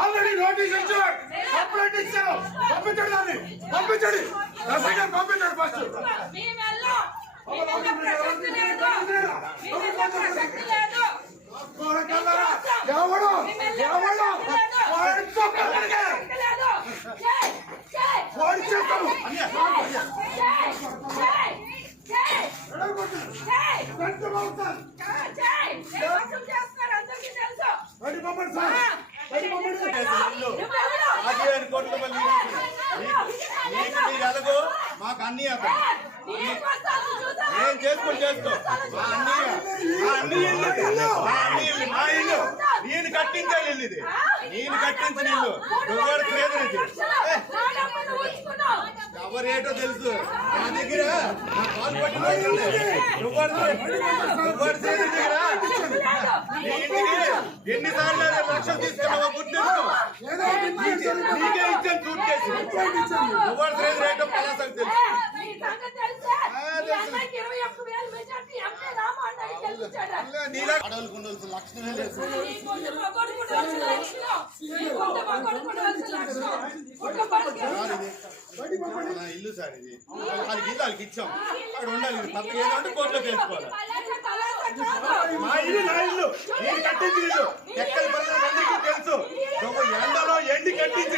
Already notice ఇచ్చారు, complaint ఇచ్చారు, పంపించండి దాన్ని, పంపించండి. రసంగా పంపించండి ఫస్ట్. ఎవడు మాకు అన్ని నేను చేసుకొని చేసుకో మా ఇల్లు నేను కట్టించే ఇల్లు ఇది, నేను కట్టించిన ఇల్లు. నువ్వు పేదరిది ఎవరేటో తెలుసు నా దగ్గర నా కాలు పట్టిన నువ్వు దగ్గర నీ ఇంటికి ఎన్నిసార్లు లక్షలు తీసుకున్నావో గుర్తించు. నీకే ఇచ్చాను సూట్ కేసు. నువ్వు రేటో పలాసకు తెలుసు. అడవులు కొండవలసిన లక్షణమే లేదు. ఇల్లు సార్ ఇది, వాళ్ళకి ఇల్లు వాళ్ళకి ఇచ్చాం, అక్కడ ఉండాలి. తప్ప ఏదంటే కోర్టులో తెలుసుకోవాలి. మా ఇల్లు నా ఇల్లు, నేను కట్టించిన ఇల్లు. ఎక్కడ పనులు అందరికీ తెలుసు. ఎండలో ఎండి కట్టించి